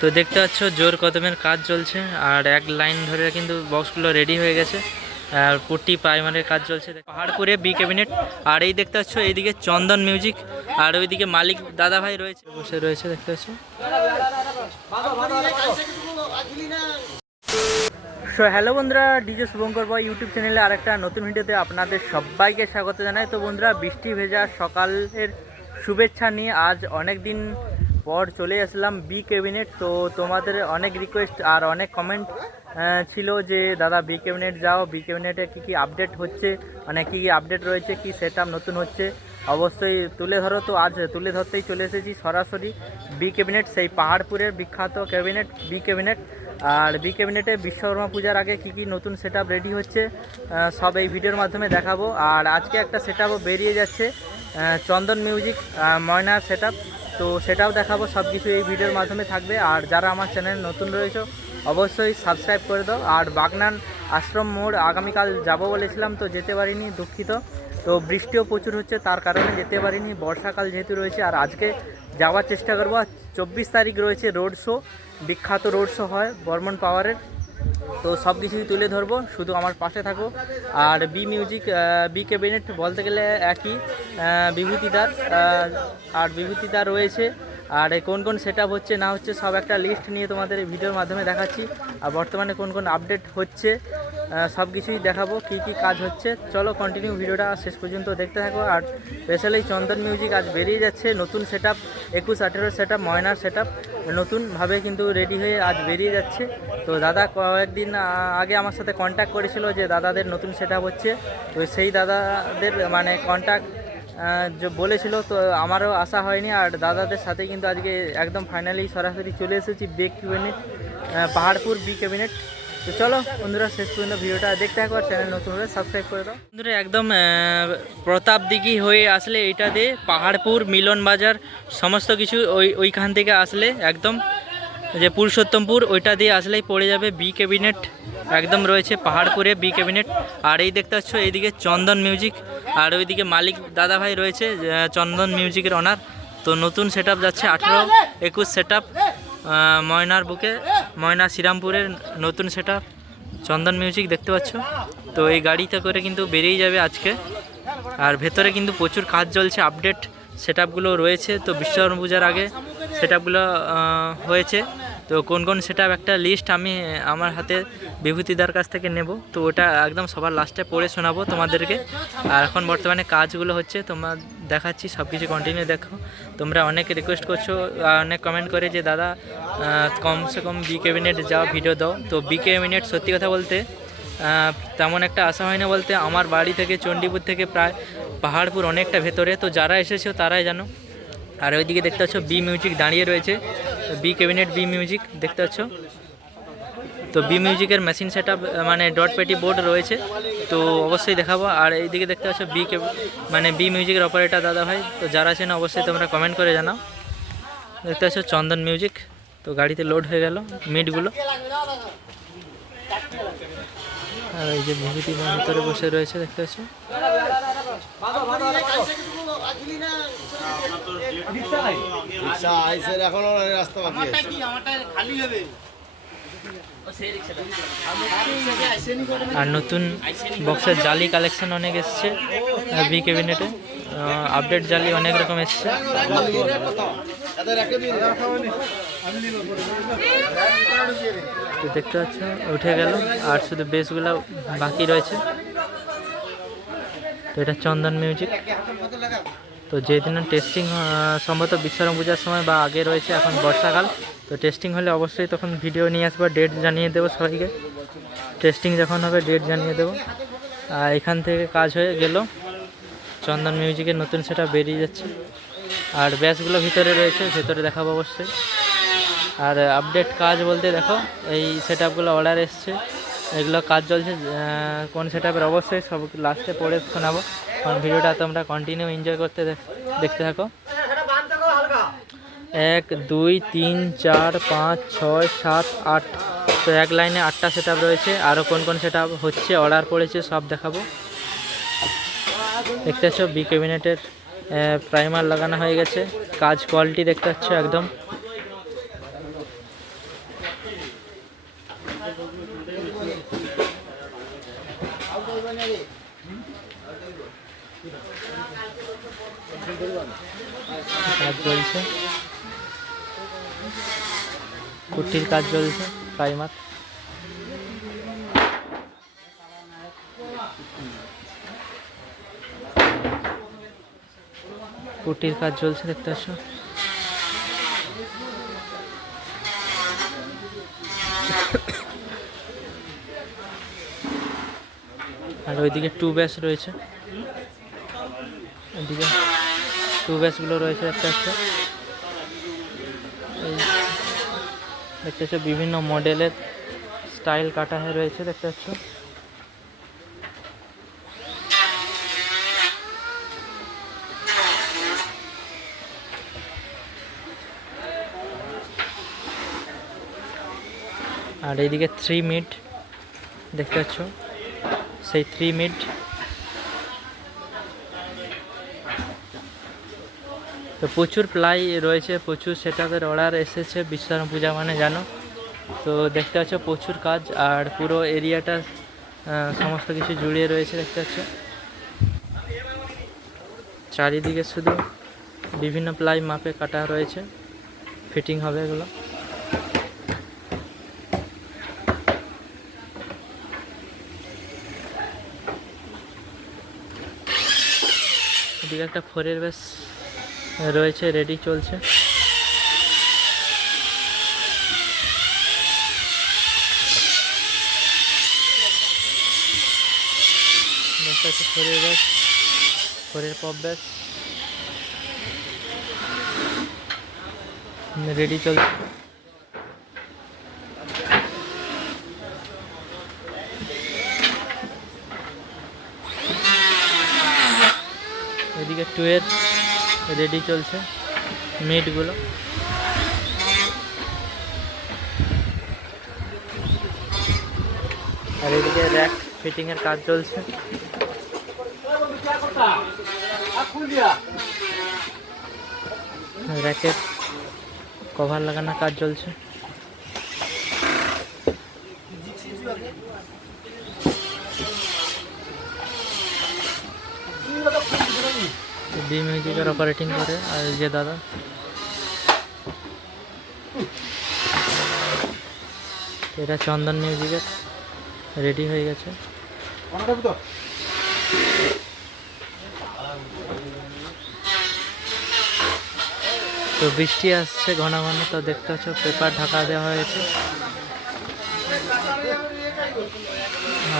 তো দেখতে পাচ্ছ জোর কদমের কাজ চলছে, আর এক লাইন ধরে কিন্তু বক্সগুলো রেডি হয়ে গেছে, আর পুটি প্রাইমারের কাজ চলছে। পাহাড়পুরে বি ক্যাবিনেট আর এই দেখতে পাচ্ছ এইদিকে চন্দন মিউজিক আর ওইদিকে মালিক দাদা ভাই রয়েছে। বসে রয়েছে, দেখতে পাচ্ছ? সো হ্যালো বন্ধুরা ডিজে শুভঙ্কর বয় ইউটিউব চ্যানেলে আরেকটা নতুন ভিডিওতে আপনাদের সবাইকে স্বাগত জানাই। তো বন্ধুরা, বৃষ্টি ভেজা সকালের শুভেচ্ছা নিয়ে আজ অনেক দিন পর চলে আসলাম বি ক্যাবিনেট তো তোমাদের অনেক রিকোয়েস্ট আর অনেক কমেন্ট ছিল যে, দাদা বি ক্যাবিনেট যাও। বি ক্যাবিনেটে কী কী আপডেট হচ্ছে? মানে কী কী আপডেট রয়েছে? কী সেট নতুন হচ্ছে? অবশ্যই তুলে ধরো তো। আজ তুলে ধরতেই চলে এসেছি সরাসরি বি ক্যাবিনেট সেই পাহাড়পুরের বিখ্যাত ক্যাবিনেট বি ক্যাবিনেট আর বি ক্যাবিনেটে বিশ্বকর্মা পূজার আগে কি কি নতুন সেট রেডি হচ্ছে সব এই ভিডিওর মাধ্যমে দেখাবো। আর আজকে একটা সেট বেরিয়ে যাচ্ছে চন্দন মিউজিক ময়নার সেট তো সেটাও দেখাবো সব কিছু এই ভিডিওর মাধ্যমে থাকবে। আর যারা আমার চ্যানেল নতুন রয়েছে, অবশ্যই সাবস্ক্রাইব করে দাও। আর বাগনান আশ্রম মোড় আগামীকাল যাব বলেছিলাম, তো যেতে পারিনি, দুঃখিত। তো বৃষ্টিও প্রচুর হচ্ছে, তার কারণে যেতে পারিনি। বর্ষাকাল যেহেতু রয়েছে, আর আজকে যাওয়ার চেষ্টা করব। আর চব্বিশ তারিখ রয়েছে রোড শো বিখ্যাত রোড শো হয় বর্মন পাওয়ারের তো সব কিছুই তুলে ধরবো, শুধু আমার পাশে থাকো। আর বি মিউজিক বি ক্যাবিনেট বলতে গেলে একই বিভূতিদার আর বিভূতিদার রয়েছে আর কোন কোন সেট হচ্ছে, না হচ্ছে, সব একটা লিস্ট নিয়ে তোমাদের ভিডিওর মাধ্যমে দেখাচ্ছি। আর বর্তমানে কোন কোন আপডেট হচ্ছে সব কিছুই দেখাবো, কি কি কাজ হচ্ছে। চলো কন্টিনিউ ভিডিওটা শেষ পর্যন্ত দেখতে থাকো। আর স্পেশালি চন্দন মিউজিক আজ বেরিয়ে যাচ্ছে, নতুন সেট আপ একুশ, আঠেরো সেট আপ ময়নার সেট আপ নতুনভাবে কিন্তু রেডি হয়ে আজ বেরিয়ে যাচ্ছে। তো দাদা কয়েকদিন আগে আমার সাথে কন্ট্যাক্ট করেছিল যে দাদাদের নতুন সেট হচ্ছে। তো সেই দাদাদের মানে কন্ট্যাক্ট বলেছিল, তো আমারও আশা হয়নি, আর দাদাদের সাথে কিন্তু আজকে একদম ফাইনালি সরাসরি চলে এসেছি B cabinet Paharpur B cabinet তো চলো বন্ধুরা, শেষ পর্যন্ত ভিডিওটা দেখতে থাকো, আর চ্যানেল নতুন হলে সাবস্ক্রাইব করে দাও। বন্ধুরা, একদম প্রতাপ দিঘি হয়ে আসলে এটা দিয়ে পাহাড়পুর মিলন বাজার সমস্ত কিছু ওই, ওইখান থেকে আসলে একদম যে পুরুষোত্তমপুর, ওইটা দিয়ে আসলেই পড়ে যাবে বি ক্যাবিনেট একদম রয়েছে পাহাড়পুরে বি ক্যাবিনেট আর এই দেখতে পাচ্ছ, এইদিকে চন্দন মিউজিক আর ওইদিকে মালিক দাদা ভাই রয়েছে চন্দন মিউজিকের অনার তো নতুন সেট যাচ্ছে, আঠেরো একুশ সেট ময়নার বুকে, ময়না শ্রীরামপুরের নতুন সেট চন্দন মিউজিক দেখতে পাচ্ছ। তো এই গাড়িতে করে কিন্তু বেরিয়ে যাবে আজকে। আর ভেতরে কিন্তু প্রচুর কাজ চলছে আপডেট সেট রয়েছে। তো বিশ্বকর্মা পূজার আগে সেট হয়েছে। তো কোন কোন সেট একটা লিস্ট আমি আমার হাতে বিভূতিদার কাছ থেকে নেব। তো ওটা একদম সবার লাস্টে পড়ে শোনাবো তোমাদেরকে। আর এখন বর্তমানে কাজগুলো হচ্ছে, তোমরা দেখাচ্ছি সব কিছু কন্টিনিউ দেখো। তোমরা অনেক রিকোয়েস্ট করছ অনেক কমেন্ট করে যে, দাদা কমসে কম বি ক্যাবিনেট যাও ভিডিও দাও। তো বি ক্যাবিনেট সত্যি কথা বলতে তেমন একটা আশা হয় না বলতে, আমার বাড়ি থেকে চণ্ডীপুর থেকে প্রায় পাহাড়পুর অনেকটা ভেতরে। তো যারা এসেছ তারাই জানো আর ওইদিকে দেখতে পাচ্ছ বি মিউজিক দাঁড়িয়ে রয়েছে। বি ক্যাবিনেট বি মিউজিক দেখতে পাচ্ছ। তো বি মিউজিকের মেশিন সেট মানে ডট পেটি বোর্ড রয়েছে। তো অবশ্যই দেখাবো। আর এইদিকে দেখতে পাচ্ছ বি মানে বি মিউজিকের অপারেটর দাদা ভাই। তো যারা আছেন, অবশ্যই তোমরা কমেন্ট করে জানাও। দেখতে পাচ্ছ চন্দন মিউজিক তো গাড়িতে লোড হয়ে গেল মিটগুলো আর এই যে বিভূতি ভিতরে বসে রয়েছে, দেখতে পাচ্ছ। রিক্সা আইসের এখনও রাস্তা বাকি আছে। আর নতুন বক্সের জালি কালেকশন অনেক এসছে বি ক্যাবিনেটে আপডেট জালি অনেক রকম এসছে। তো দেখতে পাচ্ছ উঠে গেল আর শুধু বেসগুলো বাকি রয়েছে। তো এটা চন্দন মিউজিক। তো যেদিন টেস্টিং সম্ভবত বিশ্বরম পূজার সময় বা আগে রয়েছে এখন বর্ষাকাল, তো টেস্টিং হলে অবশ্যই তখন ভিডিও নিয়ে আসব ডেট জানিয়ে দেবো সবাইকে। টেস্টিং যখন হবে ডেট জানিয়ে দেবো। আর এখান থেকে কাজ হয়ে গেল। চন্দন মিউজিকের নতুন সেটা বেরিয়ে যাচ্ছে। আর ব্যাসগুলো ভিতরে রয়েছে, ভেতরে দেখাবো অবশ্যই। আর আপডেট কাজ বলতে দেখো, এই সেট আপগুলো অর্ডার এসছে। এগুলো কাজ চলছে কোন সেটআপের অবশ্যই সব লাস্টে পড়ে শোনাবো। কারণ ভিডিওটা তোমরা কন্টিনিউ এনজয় করতে দেখ- দেখতে থাকো। এক, দুই, তিন, চার, পাঁচ, ছয়, সাত, আট। তো এক লাইনে আটটা সেট রয়েছে। আরও কোন কোন সেট হচ্ছে অর্ডার পড়েছে, সব দেখাবো। দেখতে পাচ্ছ বি ক্যাবিনেটের প্রাইমার লাগানো হয়ে গেছে। কাজ কোয়ালিটি দেখতে পাচ্ছ একদম। কুটির কাজ চলছে প্রাইমার। কুটির কাজ চলছে দেখতে পাচ্ছ? ওইদিকে টু ব্যাস রয়েছে। ওইদিকে টু ব্যাসগুলো রয়েছে একটা একটা। দেখতে পাচ্ছ বিভিন্ন মডেলের স্টাইল কাটা হয়ে রয়েছে, দেখতে পাচ্ছ। আর এইদিকে থ্রি মিড দেখতে পাচ্ছ। সেই থ্রি মিড তো প্রচুর প্লাই রয়েছে, প্রচুর সেটআপের অর্ডার এসেছে বিশ্বকর্মা পূজা মানে জানো। তো দেখতে পাচ্ছ প্রচুর কাজ আর পুরো এরিয়াটা সমস্ত কিছু জুড়িয়ে রয়েছে দেখতে পাচ্ছ। চারিদিকে শুধু বিভিন্ন প্লাই মাপে কাটা রয়েছে। ফিটিং হবে এগুলো। এদিকে একটা ফোরের বেশ রয়েছে রেডি চলছে। ফোরের ব্যাস ফোরের পপ ব্যাস। রেডি চলছে। এদিকে টুয়ের রেডি চলছে মিটগুলো। আর এদিকে র্যাক ফিটিংয়ের কাজ চলছে। র্যাকের কভার লাগানোর কাজ চলছে। বি মিউজিকের অপারেটিং করে আর যে দাদা? এটা চন্দন মিউজিকের রেডি হয়ে গেছে। তো বৃষ্টি আসছে ঘন ঘন তো দেখতে পাচ্ছ পেপার ঢাকা দেওয়া হয়েছে।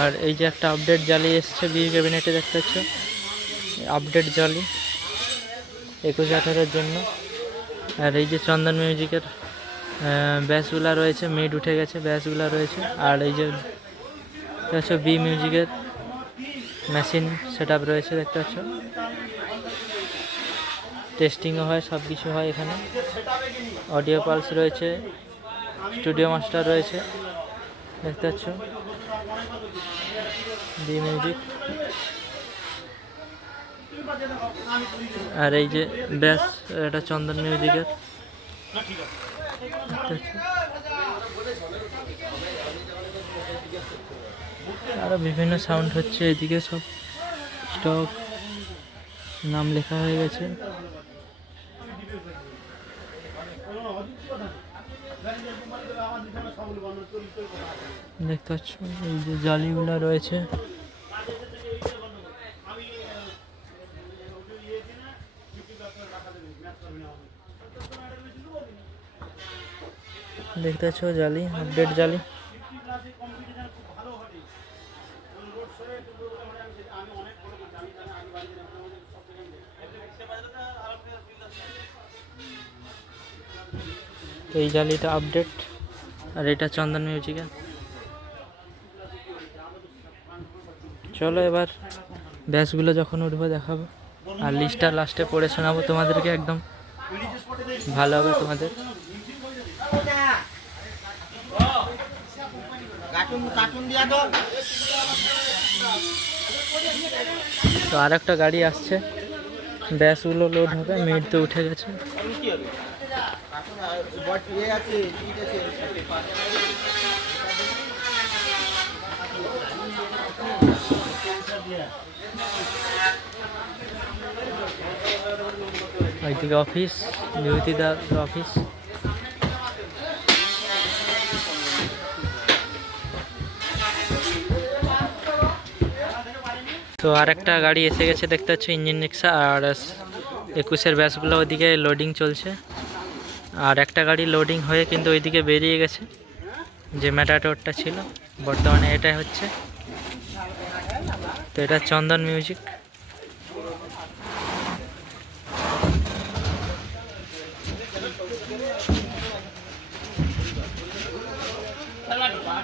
আর এই যে একটা আপডেট জালি এসছে বি ক্যাবিনেটে দেখতে পাচ্ছ। আপডেট জালি। একুশ আঠারোর জন্য। আর এই যে চন্দন মিউজিকের ব্যাসগুলা রয়েছে, মিড উঠে গেছে, ব্যাসগুলা রয়েছে। আর এই যে দেখতে পাচ্ছ বি মিউজিকের মেশিন সেট রয়েছে, দেখতে পাচ্ছ? টেস্টিংও হয় সব কিছু হয় এখানে। অডিও পালস রয়েছে স্টুডিও মাস্টার রয়েছে, দেখতে পাচ্ছ? বি মিউজিক আর এই যে, ব্যাস, এটা চন্দন মিউজিকের। আরও বিভিন্ন সাউন্ড হচ্ছে, এদিকে সব স্টক নাম লেখা হয়ে গেছে। দেখতে পাচ্ছ, এই যে জালিগুলো রয়েছে। দেখতে পাচ্ছ জালি আপডেট জালি। এই জালিটা আপডেট আর এটা চন্দন মিউজিকের চলো এবার ব্যাসগুলো যখন উঠবো দেখাবো। আর লিস্টটা লাস্টে পড়ে শোনাবো তোমাদেরকে একদম। ভালো হবে তোমাদের? তো আর একটা গাড়ি আসছে। ব্যাসগুলো লোড হবে মিড তো উঠে গেছে। ওইদিকে অফিস বিভূতিদার অফিস তো আর একটা গাড়ি এসে গেছে, দেখতে পাচ্ছ ইঞ্জিন রিক্সা আর একুশের ব্যাসগুলো ওইদিকে লোডিং চলছে। আর একটা গাড়ি লোডিং হয়ে কিন্তু ওইদিকে বেরিয়ে গেছে, যে ম্যাটাটোরটা ছিল। বর্তমানে এটাই হচ্ছে। তো এটা চন্দন মিউজিক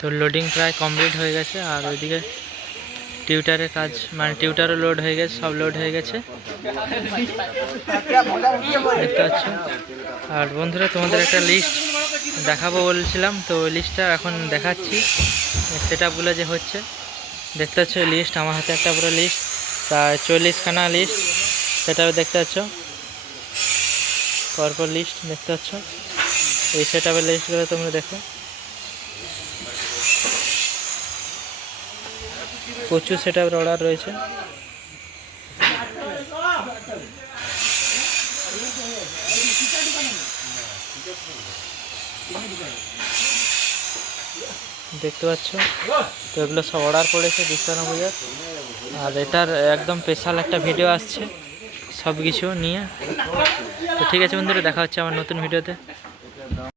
তো লোডিং প্রায় কমপ্লিট হয়ে গেছে, আর ওইদিকে টিউটারের কাজ মানে টিউটারও লোড হয়ে গেছে, সব লোড হয়ে গেছে। দেখতে পাচ্ছ আর বন্ধুরা, তোমাদের একটা লিস্ট দেখাবো বলছিলাম, তো ওই লিস্টটা এখন দেখাচ্ছি সেট আপগুলো যে হচ্ছে। দেখতে পাচ্ছ লিস্ট আমার হাতে একটা পুরো লিস্ট তা চল্লিশখানা লিস্ট সেটাও দেখতে পাচ্ছ। পরপর লিস্ট দেখতে পাচ্ছ। এই সেট আপের লিস্টগুলো তোমরা দেখো। প্রচুর সেট অর্ডার রয়েছে। দেখতে পাচ্ছ? তো এগুলো সব অর্ডার করেছে বিশ্বনা পূজার আর এটার একদম স্পেশাল একটা ভিডিও আসছে সব কিছু নিয়ে। তো ঠিক আছে বন্ধুরা, দেখা হচ্ছে আমার নতুন ভিডিওতে